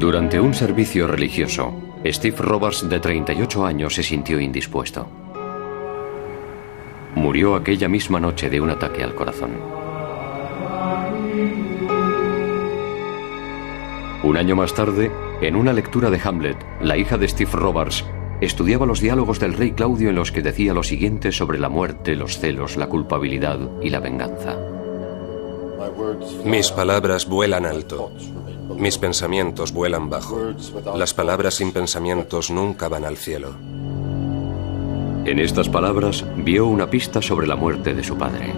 Durante un servicio religioso, Steve Robards, de 38 años, se sintió indispuesto. Murió aquella misma noche de un ataque al corazón. Un año más tarde, en una lectura de Hamlet, la hija de Steve Robards estudiaba los diálogos del rey Claudio en los que decía lo siguiente sobre la muerte, los celos, la culpabilidad y la venganza. Mis palabras vuelan alto. Mis pensamientos vuelan bajo. Las palabras sin pensamientos nunca van al cielo. En estas palabras vio una pista sobre la muerte de su padre.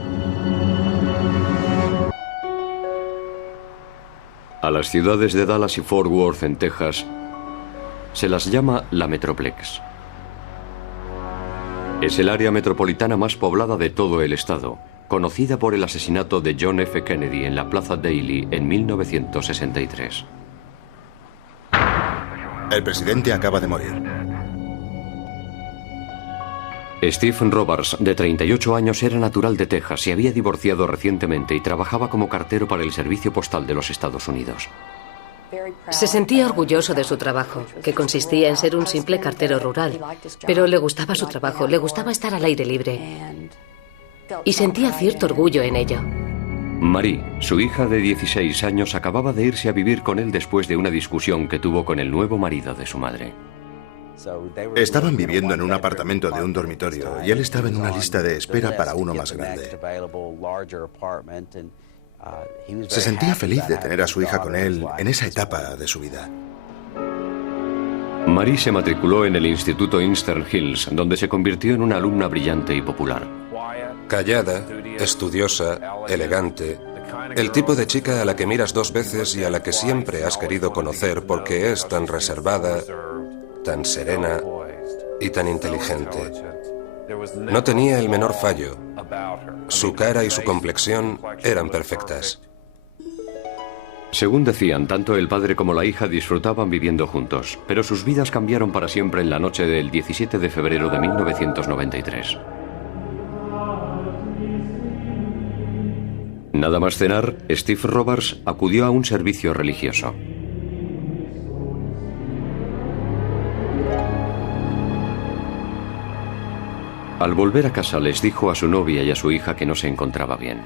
A las ciudades de Dallas y Fort Worth, en Texas, se las llama la Metroplex. Es el área metropolitana más poblada de todo el estado, conocida por el asesinato de John F. Kennedy en la Plaza Daly en 1963. El presidente acaba de morir. Steve Robards, de 38 años, era natural de Texas, se había divorciado recientemente y trabajaba como cartero para el Servicio Postal de los Estados Unidos. Se sentía orgulloso de su trabajo, que consistía en ser un simple cartero rural, pero le gustaba su trabajo, le gustaba estar al aire libre y sentía cierto orgullo en ello. Marie, su hija de 16 años, acababa de irse a vivir con él después de una discusión que tuvo con el nuevo marido de su madre. Estaban viviendo en un apartamento de un dormitorio y él estaba en una lista de espera para uno más grande. Se sentía feliz de tener a su hija con él en esa etapa de su vida. Marie se matriculó en el Instituto Eastern Hills, donde se convirtió en una alumna brillante y popular. Callada, estudiosa, elegante. El tipo de chica a la que miras dos veces y a la que siempre has querido conocer porque es tan reservada, tan serena y tan inteligente. No tenía el menor fallo. Su cara y su complexión eran perfectas. Según decían, tanto el padre como la hija disfrutaban viviendo juntos, pero sus vidas cambiaron para siempre en la noche del 17 de febrero de 1993. Nada más cenar, Steve Robards acudió a un servicio religioso. Al volver a casa les dijo a su novia y a su hija que no se encontraba bien.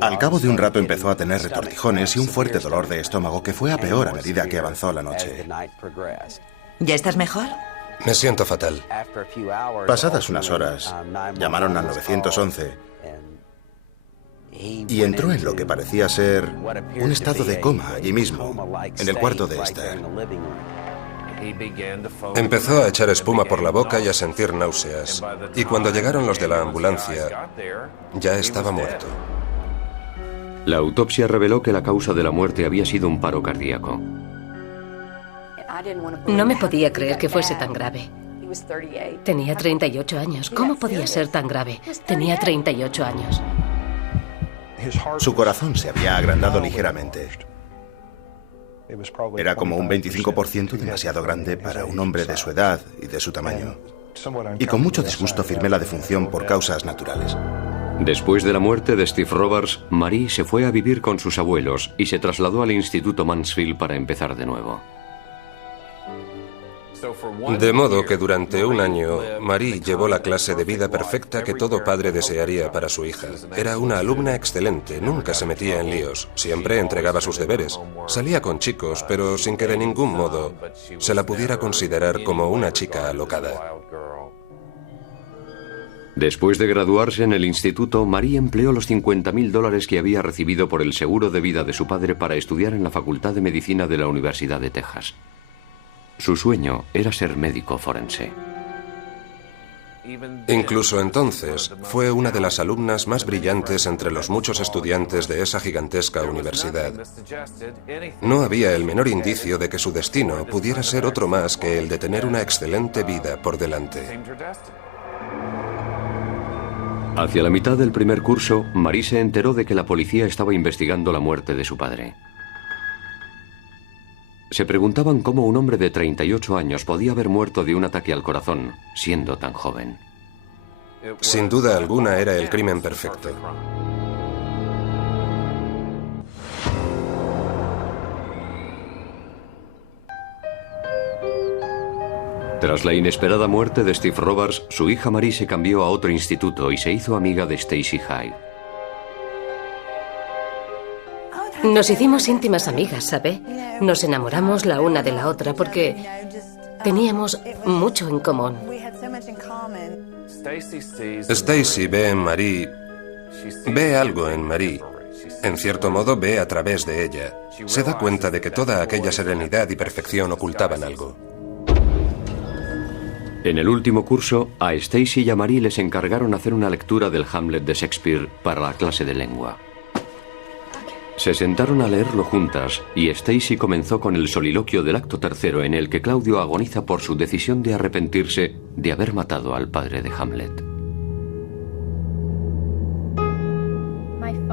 Al cabo de un rato empezó a tener retortijones y un fuerte dolor de estómago que fue a peor a medida que avanzó la noche. ¿Ya estás mejor? Me siento fatal. Pasadas unas horas, llamaron al 911 y entró en lo que parecía ser un estado de coma allí mismo, en el cuarto de estar. Empezó a echar espuma por la boca y a sentir náuseas. Y cuando llegaron los de la ambulancia, ya estaba muerto. La autopsia reveló que la causa de la muerte había sido un paro cardíaco. No me podía creer que fuese tan grave. Tenía 38 años. ¿Cómo podía ser tan grave? Tenía 38 años. Su corazón se había agrandado ligeramente. Era como un 25% demasiado grande para un hombre de su edad y de su tamaño. Y con mucho disgusto firmé la defunción por causas naturales. Después de la muerte de Steve Robards, Marie se fue a vivir con sus abuelos y se trasladó al Instituto Mansfield para empezar de nuevo. De modo que durante un año, Marie llevó la clase de vida perfecta que todo padre desearía para su hija. Era una alumna excelente, nunca se metía en líos, siempre entregaba sus deberes. Salía con chicos, pero sin que de ningún modo se la pudiera considerar como una chica alocada. Después de graduarse en el instituto, Marie empleó los $50,000 que había recibido por el seguro de vida de su padre para estudiar en la Facultad de Medicina de la Universidad de Texas. Su sueño era ser médico forense. Incluso entonces, fue una de las alumnas más brillantes entre los muchos estudiantes de esa gigantesca universidad. No había el menor indicio de que su destino pudiera ser otro más que el de tener una excelente vida por delante. Hacia la mitad del primer curso, Marie se enteró de que la policía estaba investigando la muerte de su padre. Se preguntaban cómo un hombre de 38 años podía haber muerto de un ataque al corazón, siendo tan joven. Sin duda alguna era el crimen perfecto. Tras la inesperada muerte de Steve Robards, su hija Marie se cambió a otro instituto y se hizo amiga de Stacy Hyde. Nos hicimos íntimas amigas, ¿sabe? Nos enamoramos la una de la otra porque teníamos mucho en común. Stacy ve algo en Marie. En cierto modo, ve a través de ella. Se da cuenta de que toda aquella serenidad y perfección ocultaban algo. En el último curso, a Stacy y a Marie les encargaron hacer una lectura del Hamlet de Shakespeare para la clase de lengua. Se sentaron a leerlo juntas y Stacy comenzó con el soliloquio del acto tercero en el que Claudio agoniza por su decisión de arrepentirse de haber matado al padre de Hamlet.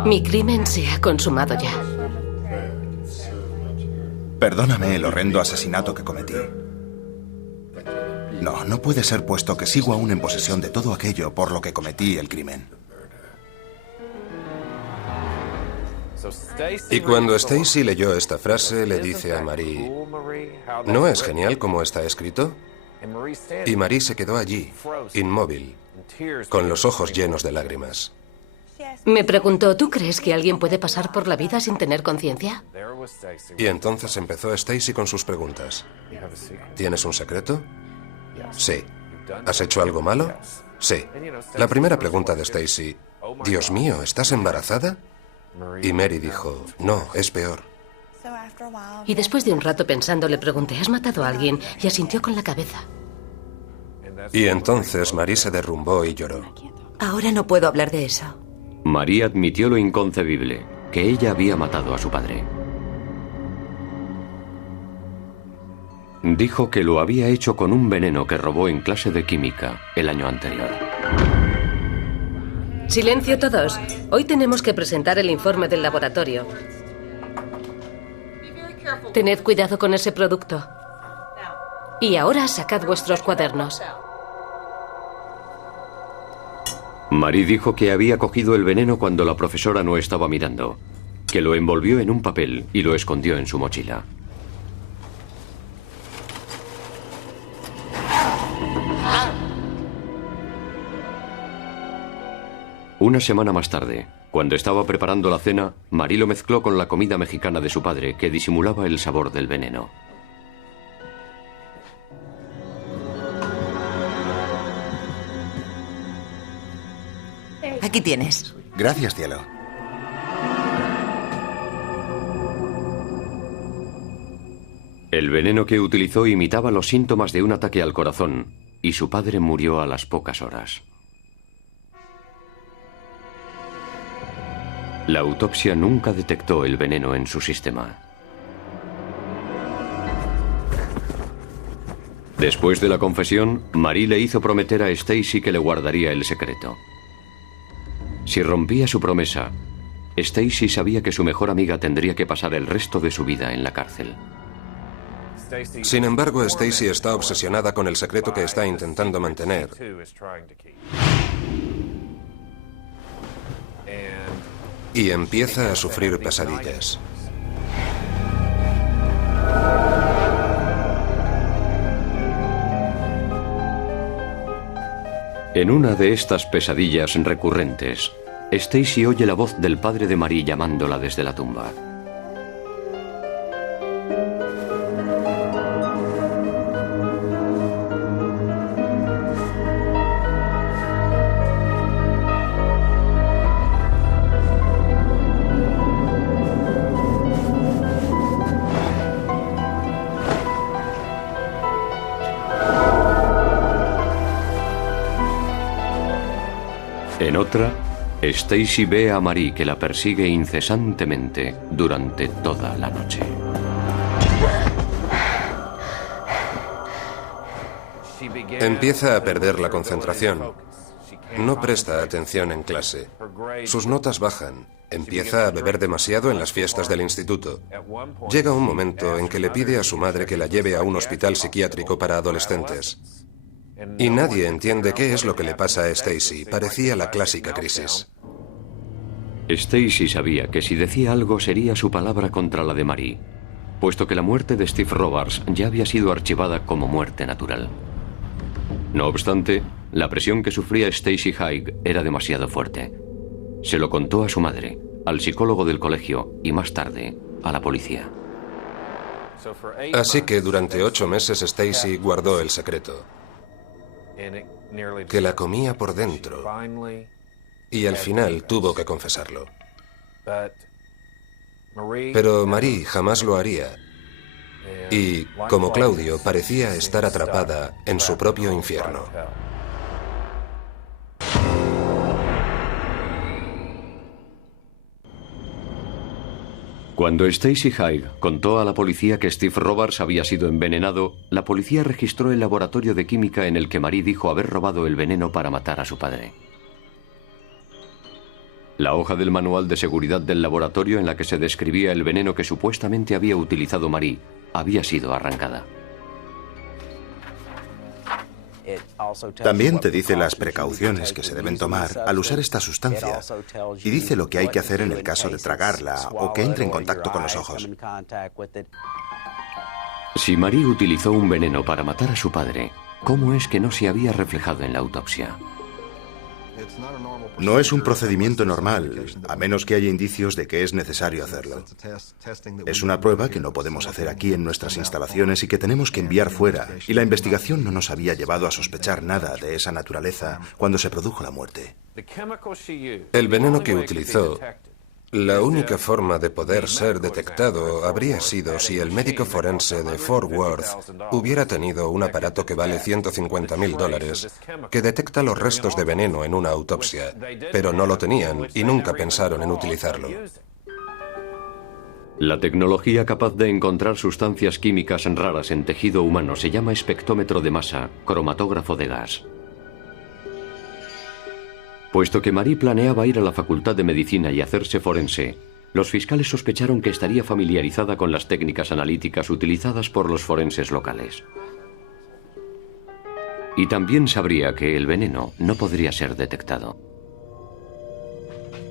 Mi crimen se ha consumado ya. Perdóname el horrendo asesinato que cometí. No puede ser, puesto que sigo aún en posesión de todo aquello por lo que cometí el crimen. Y cuando Stacy leyó esta frase, le dice a Marie, ¿no es genial cómo está escrito? Y Marie se quedó allí, inmóvil, con los ojos llenos de lágrimas. Me preguntó, ¿tú crees que alguien puede pasar por la vida sin tener conciencia? Y entonces empezó Stacy con sus preguntas. ¿Tienes un secreto? Sí. ¿Has hecho algo malo? Sí. La primera pregunta de Stacy, Dios mío, ¿estás embarazada? Y Mary dijo, no, es peor. Y después de un rato pensando, le pregunté, ¿has matado a alguien? Y asintió con la cabeza. Y entonces Marie se derrumbó y lloró. Ahora no puedo hablar de eso. Marie admitió lo inconcebible, que ella había matado a su padre. Dijo que lo había hecho con un veneno que robó en clase de química el año anterior. Silencio todos. Hoy tenemos que presentar el informe del laboratorio. Tened cuidado con ese producto. Y ahora sacad vuestros cuadernos. Marie dijo que había cogido el veneno cuando la profesora no estaba mirando, que lo envolvió en un papel y lo escondió en su mochila. Una semana más tarde, cuando estaba preparando la cena, Marie lo mezcló con la comida mexicana de su padre, que disimulaba el sabor del veneno. Aquí tienes. Gracias, cielo. El veneno que utilizó imitaba los síntomas de un ataque al corazón, y su padre murió a las pocas horas. La autopsia nunca detectó el veneno en su sistema. Después de la confesión, Marie le hizo prometer a Stacy que le guardaría el secreto. Si rompía su promesa, Stacy sabía que su mejor amiga tendría que pasar el resto de su vida en la cárcel. Sin embargo, Stacy está obsesionada con el secreto que está intentando mantener. Y empieza a sufrir pesadillas. En una de estas pesadillas recurrentes, Stacy oye la voz del padre de Marie llamándola desde la tumba. En otra, Stacy ve a Marie que la persigue incesantemente durante toda la noche. Empieza a perder la concentración. No presta atención en clase. Sus notas bajan. Empieza a beber demasiado en las fiestas del instituto. Llega un momento en que le pide a su madre que la lleve a un hospital psiquiátrico para adolescentes. Y nadie entiende qué es lo que le pasa a Stacy. Parecía la clásica crisis. Stacy sabía que si decía algo sería su palabra contra la de Marie, puesto que la muerte de Steve Robards ya había sido archivada como muerte natural. No obstante, la presión que sufría Stacy Haig era demasiado fuerte. Se lo contó a su madre, al psicólogo del colegio y más tarde a la policía. Así que durante 8 meses Stacy guardó el secreto, que la comía por dentro, y al final tuvo que confesarlo. Pero Marie jamás lo haría, y, como Claudio, parecía estar atrapada en su propio infierno. Cuando Stacy Haig contó a la policía que Steve Robards había sido envenenado, la policía registró el laboratorio de química en el que Marie dijo haber robado el veneno para matar a su padre. La hoja del manual de seguridad del laboratorio en la que se describía el veneno que supuestamente había utilizado Marie había sido arrancada. También te dice las precauciones que se deben tomar al usar esta sustancia y dice lo que hay que hacer en el caso de tragarla o que entre en contacto con los ojos. Si Marie utilizó un veneno para matar a su padre, ¿cómo es que no se había reflejado en la autopsia? No es un procedimiento normal, a menos que haya indicios de que es necesario hacerlo. Es una prueba que no podemos hacer aquí en nuestras instalaciones y que tenemos que enviar fuera, y la investigación no nos había llevado a sospechar nada de esa naturaleza cuando se produjo la muerte. El veneno que utilizó, la única forma de poder ser detectado habría sido si el médico forense de Fort Worth hubiera tenido un aparato que vale $150,000 que detecta los restos de veneno en una autopsia, pero no lo tenían y nunca pensaron en utilizarlo. La tecnología capaz de encontrar sustancias químicas raras en tejido humano se llama espectrómetro de masa, cromatógrafo de gas. Puesto que Marie planeaba ir a la Facultad de Medicina y hacerse forense, los fiscales sospecharon que estaría familiarizada con las técnicas analíticas utilizadas por los forenses locales. Y también sabría que el veneno no podría ser detectado.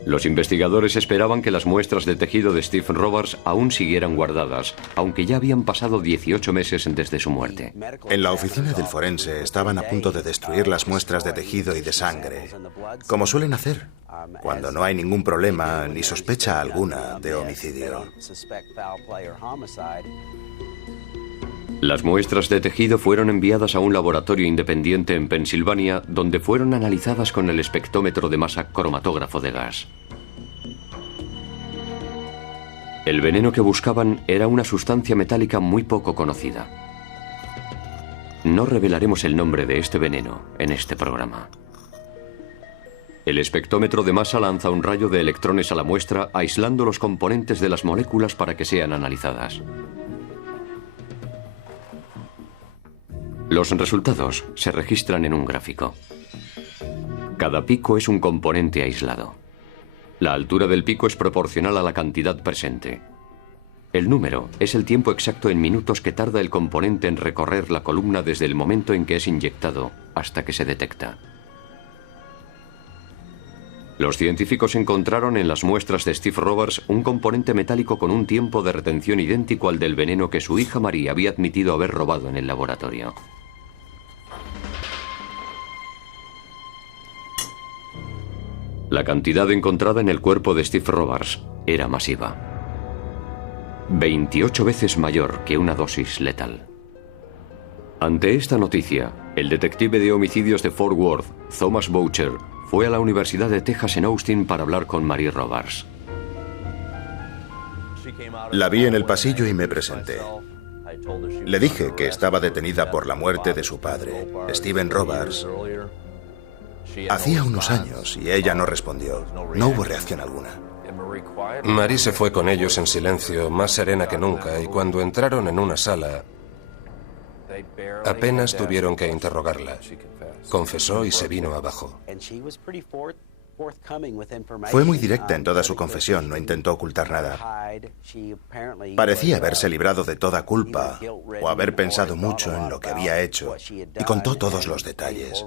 Los investigadores esperaban que las muestras de tejido de Steve Robards aún siguieran guardadas, aunque ya habían pasado 18 meses desde su muerte. En la oficina del forense estaban a punto de destruir las muestras de tejido y de sangre, como suelen hacer, cuando no hay ningún problema ni sospecha alguna de homicidio. Las muestras de tejido fueron enviadas a un laboratorio independiente en Pensilvania, donde fueron analizadas con el espectrómetro de masa cromatógrafo de gas. El veneno que buscaban era una sustancia metálica muy poco conocida. No revelaremos el nombre de este veneno en este programa. El espectrómetro de masa lanza un rayo de electrones a la muestra, aislando los componentes de las moléculas para que sean analizadas. Los resultados se registran en un gráfico. Cada pico es un componente aislado. La altura del pico es proporcional a la cantidad presente. El número es el tiempo exacto en minutos que tarda el componente en recorrer la columna desde el momento en que es inyectado hasta que se detecta. Los científicos encontraron en las muestras de Steve Robards un componente metálico con un tiempo de retención idéntico al del veneno que su hija Marie había admitido haber robado en el laboratorio. La cantidad encontrada en el cuerpo de Steve Robards era masiva. 28 veces mayor que una dosis letal. Ante esta noticia, el detective de homicidios de Fort Worth, Thomas Boucher, fue a la Universidad de Texas en Austin para hablar con Marie Robards. La vi en el pasillo y me presenté. Le dije que estaba detenida por la muerte de su padre, Steven Robards, hacía unos años, y ella no respondió. No hubo reacción alguna. Marie se fue con ellos en silencio, más serena que nunca, y cuando entraron en una sala, apenas tuvieron que interrogarla. Confesó y se vino abajo. Fue muy directa en toda su confesión, no intentó ocultar nada. Parecía haberse librado de toda culpa o haber pensado mucho en lo que había hecho y contó todos los detalles.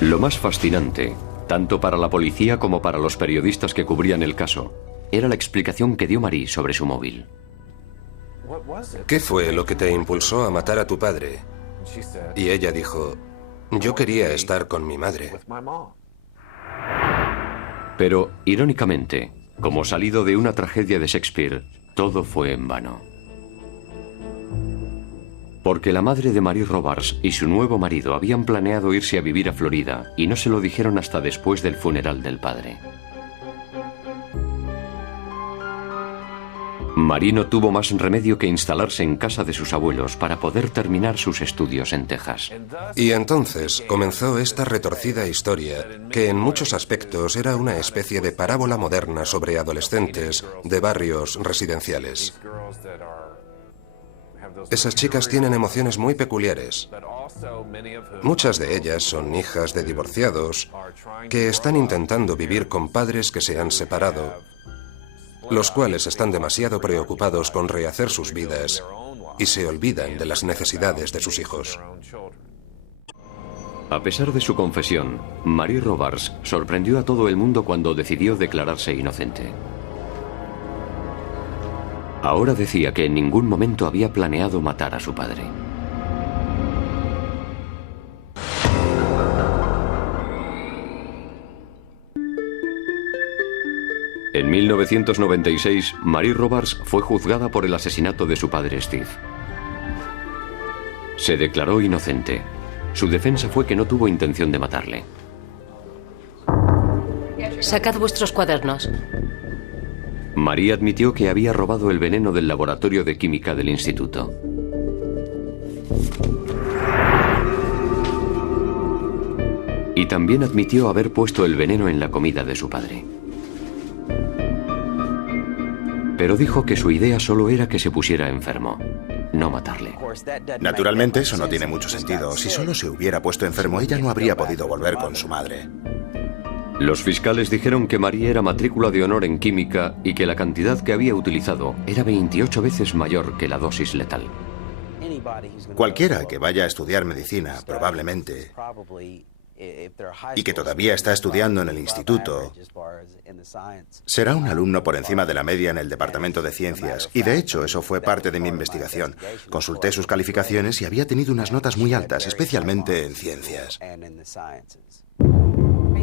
Lo más fascinante, tanto para la policía como para los periodistas que cubrían el caso, era la explicación que dio Marie sobre su móvil. ¿qué fue lo que te impulsó a matar a tu padre? Y ella dijo, yo quería estar con mi madre. Pero, irónicamente, como salido de una tragedia de Shakespeare, todo fue en vano. Porque la madre de Marie Robards y su nuevo marido habían planeado irse a vivir a Florida y no se lo dijeron hasta después del funeral del padre. Marie no tuvo más remedio que instalarse en casa de sus abuelos para poder terminar sus estudios en Texas. Y entonces comenzó esta retorcida historia, que en muchos aspectos era una especie de parábola moderna sobre adolescentes de barrios residenciales. Esas chicas tienen emociones muy peculiares. Muchas de ellas son hijas de divorciados que están intentando vivir con padres que se han separado, los cuales están demasiado preocupados con rehacer sus vidas y se olvidan de las necesidades de sus hijos. A pesar de su confesión, Marie Robards sorprendió a todo el mundo cuando decidió declararse inocente. Ahora decía que en ningún momento había planeado matar a su padre. En 1996, Marie Robards fue juzgada por el asesinato de su padre Steve. Se declaró inocente. Su defensa fue que no tuvo intención de matarle. Sacad vuestros cuadernos. Marie admitió que había robado el veneno del laboratorio de química del instituto. Y también admitió haber puesto el veneno en la comida de su padre. Pero dijo que su idea solo era que se pusiera enfermo, no matarle. Naturalmente eso no tiene mucho sentido. Si solo se hubiera puesto enfermo, ella no habría podido volver con su madre. Los fiscales dijeron que Marie era matrícula de honor en química y que la cantidad que había utilizado era 28 veces mayor que la dosis letal. Cualquiera que vaya a estudiar medicina, probablemente, y que todavía está estudiando en el instituto, será un alumno por encima de la media en el departamento de ciencias. Y de hecho, eso fue parte de mi investigación. Consulté sus calificaciones y había tenido unas notas muy altas, especialmente en ciencias.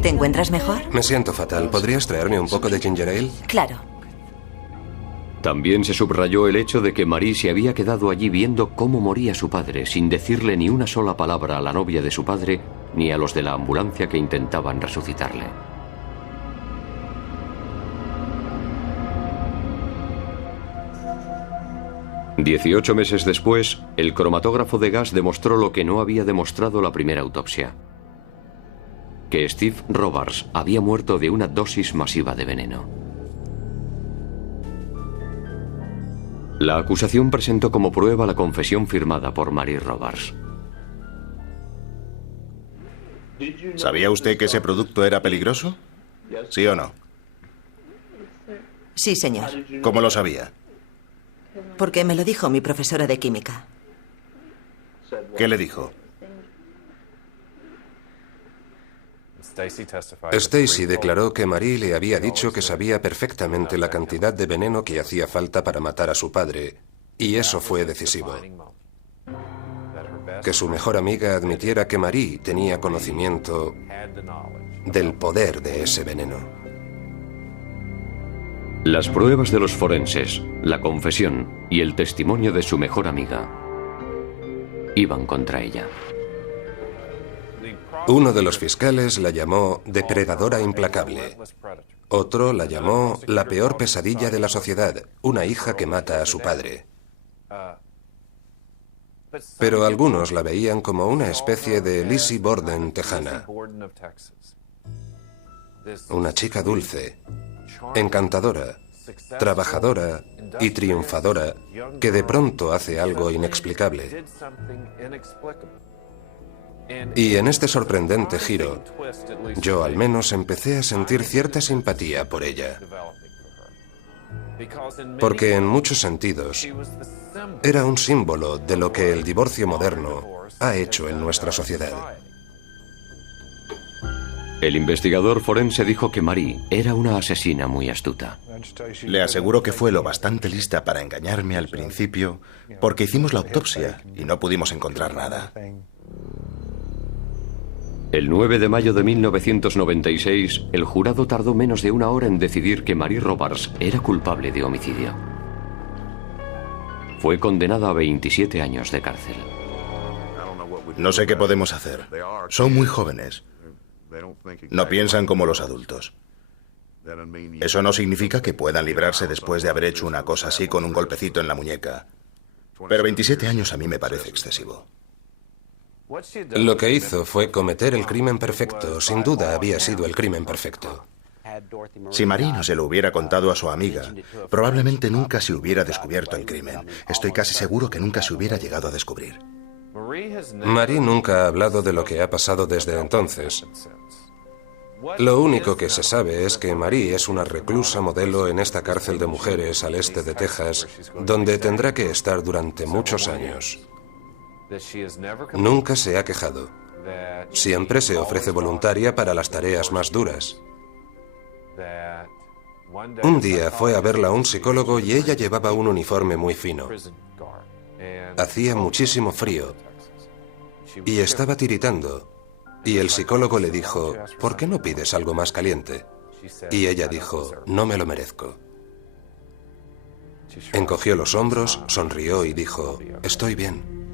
¿Te encuentras mejor? Me siento fatal. ¿Podrías traerme un poco de ginger ale? Claro. También se subrayó el hecho de que Marie se había quedado allí viendo cómo moría su padre, sin decirle ni una sola palabra a la novia de su padre ni a los de la ambulancia que intentaban resucitarle. «18 meses después, el cromatógrafo de gas demostró lo que no había demostrado la primera autopsia: que Steve Robards había muerto de una dosis masiva de veneno. La acusación presentó como prueba la confesión firmada por Marie Robards. ¿Sabía usted que ese producto era peligroso? ¿Sí o no? Sí, señor. ¿Cómo lo sabía? Porque me lo dijo mi profesora de química. ¿Qué le dijo? Stacy declaró que Marie le había dicho que sabía perfectamente la cantidad de veneno que hacía falta para matar a su padre, y eso fue decisivo. Que su mejor amiga admitiera que Marie tenía conocimiento del poder de ese veneno. Las pruebas de los forenses, la confesión y el testimonio de su mejor amiga iban contra ella. Uno de los fiscales la llamó depredadora implacable. Otro la llamó la peor pesadilla de la sociedad, una hija que mata a su padre. Pero algunos la veían como una especie de Lizzie Borden tejana. Una chica dulce, encantadora, trabajadora y triunfadora, que de pronto hace algo inexplicable. Y en este sorprendente giro, yo al menos empecé a sentir cierta simpatía por ella. Porque en muchos sentidos era un símbolo de lo que el divorcio moderno ha hecho en nuestra sociedad. El investigador forense dijo que Marie era una asesina muy astuta. Le aseguro que fue lo bastante lista para engañarme al principio, porque hicimos la autopsia y no pudimos encontrar nada. El 9 de mayo de 1996, el jurado tardó menos de una hora en decidir que Marie Robards era culpable de homicidio. Fue condenada a 27 años de cárcel. No sé qué podemos hacer. Son muy jóvenes. No piensan como los adultos. Eso no significa que puedan librarse después de haber hecho una cosa así con un golpecito en la muñeca. Pero 27 años a mí me parece excesivo. Lo que hizo fue cometer el crimen perfecto. Sin duda había sido el crimen perfecto. Si Marie no se lo hubiera contado a su amiga, probablemente nunca se hubiera descubierto el crimen. Estoy casi seguro que nunca se hubiera llegado a descubrir. Marie nunca ha hablado de lo que ha pasado desde entonces. Lo único que se sabe es que Marie es una reclusa modelo en esta cárcel de mujeres al este de Texas, donde tendrá que estar durante muchos años. Nunca se ha quejado. Siempre se ofrece voluntaria para las tareas más duras. Un día fue a verla un psicólogo y ella llevaba un uniforme muy fino. Hacía muchísimo frío y estaba tiritando. Y el psicólogo le dijo, ¿por qué no pides algo más caliente? Y ella dijo, no me lo merezco. Encogió los hombros, sonrió y dijo, estoy bien.